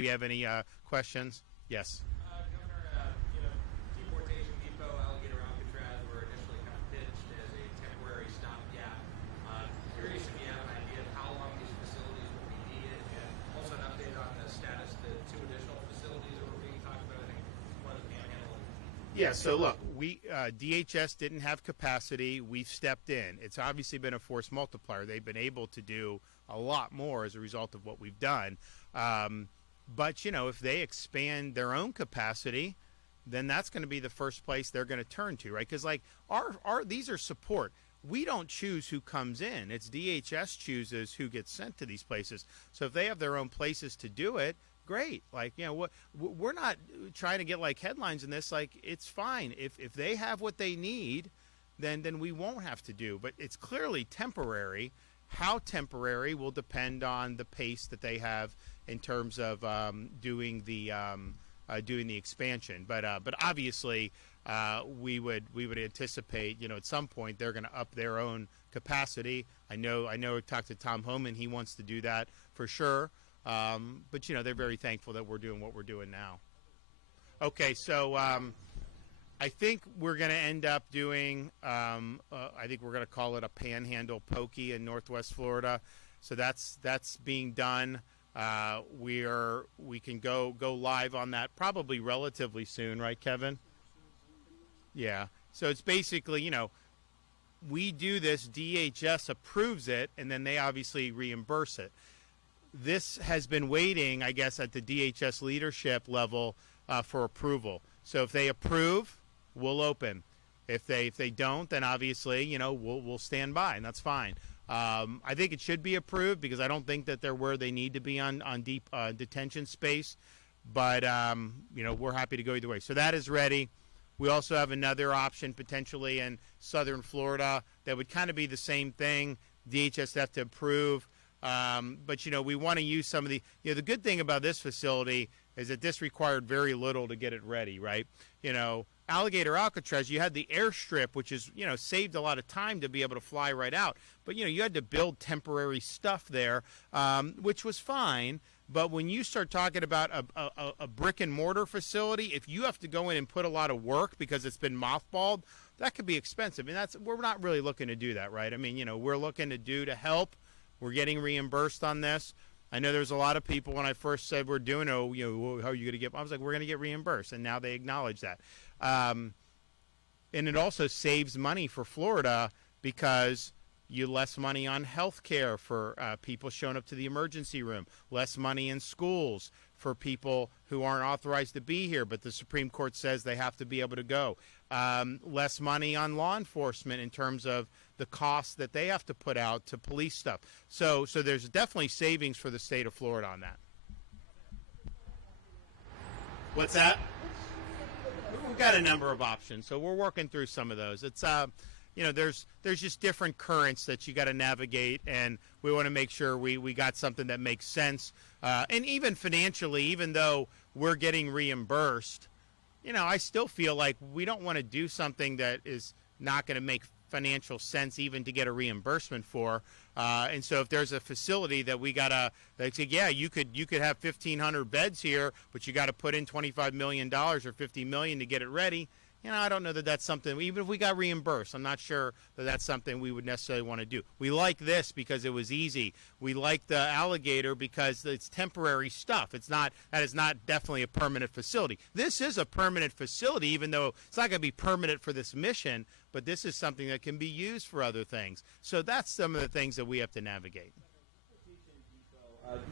Do you have any questions? Yes. Governor, deportation depot, Alligator Alcatraz were initially kind of pitched as a temporary stopgap. Curious if you have an idea of how long these facilities will be needed, and also an update on the status of the 2 additional facilities that were being talked about. I think one of the Panhandle. Yeah, so look, DHS didn't have capacity. We've stepped in. It's obviously been a force multiplier. They've been able to do a lot more as a result of what we've done. But, if they expand their own capacity, then that's going to be the first place they're going to turn to, right? Because, these are support. We don't choose who comes in. It's DHS chooses who gets sent to these places. So if they have their own places to do it, great. We're not trying to get headlines in this. It's fine. If they have what they need, then we won't have to do. But it's clearly temporary. How temporary will depend on the pace that they have in terms of doing the expansion. But obviously, we would anticipate, at some point they're going to up their own capacity. I know. I talked to Tom Homan. He wants to do that for sure. But they're very thankful that we're doing what we're doing now. Okay, so I think we're going to end up doing. I think we're going to call it a Panhandle Pokey in Northwest Florida. So that's being done. We can go live on that probably relatively soon, right, Kevin? Yeah. So it's basically, we do this, DHS approves it, and then they obviously reimburse it. This has been waiting, I guess, at the DHS leadership level for approval. So if they approve, we'll open. If they don't, then obviously, we'll stand by, and that's fine. I think it should be approved because I don't think that they're where they need to be on deep detention space. But, we're happy to go either way. So that is ready. We also have another option potentially in southern Florida that would kind of be the same thing. DHS have to approve. But, we want to use some of the good thing about this facility is that this required very little to get it ready, right? Alligator Alcatraz, you had the airstrip, which is, saved a lot of time to be able to fly right out. But, you had to build temporary stuff there, which was fine. But when you start talking about a brick and mortar facility, if you have to go in and put a lot of work because it's been mothballed, that could be expensive. And we're not really looking to do that, right? I mean, we're looking to help. We're getting reimbursed on this. I know there's a lot of people when I first said we're doing, how are you going to get? I was like, we're going to get reimbursed, and now they acknowledge that. And it also saves money for Florida because less money on health care for people showing up to the emergency room, less money in schools for people who aren't authorized to be here, but the Supreme Court says they have to be able to go. Less money on law enforcement in terms of the costs that they have to put out to police stuff. So there's definitely savings for the state of Florida on that. What's that? We've got a number of options, so we're working through some of those. It's there's just different currents that you got to navigate, and we want to make sure we got something that makes sense. And even financially, even though we're getting reimbursed, I still feel like we don't want to do something that is not going to make financial sense even to get a reimbursement for. And so if there's a facility that we gotta, they say, yeah, you could have 1,500 beds here, but you got to put in $25 million or $50 million to get it ready. I don't know that that's something, even if we got reimbursed, I'm not sure that that's something we would necessarily want to do. We like this because it was easy. We like the Alligator because it's temporary stuff. That is not definitely a permanent facility. This is a permanent facility, even though it's not going to be permanent for this mission, but this is something that can be used for other things. So that's some of the things that we have to navigate.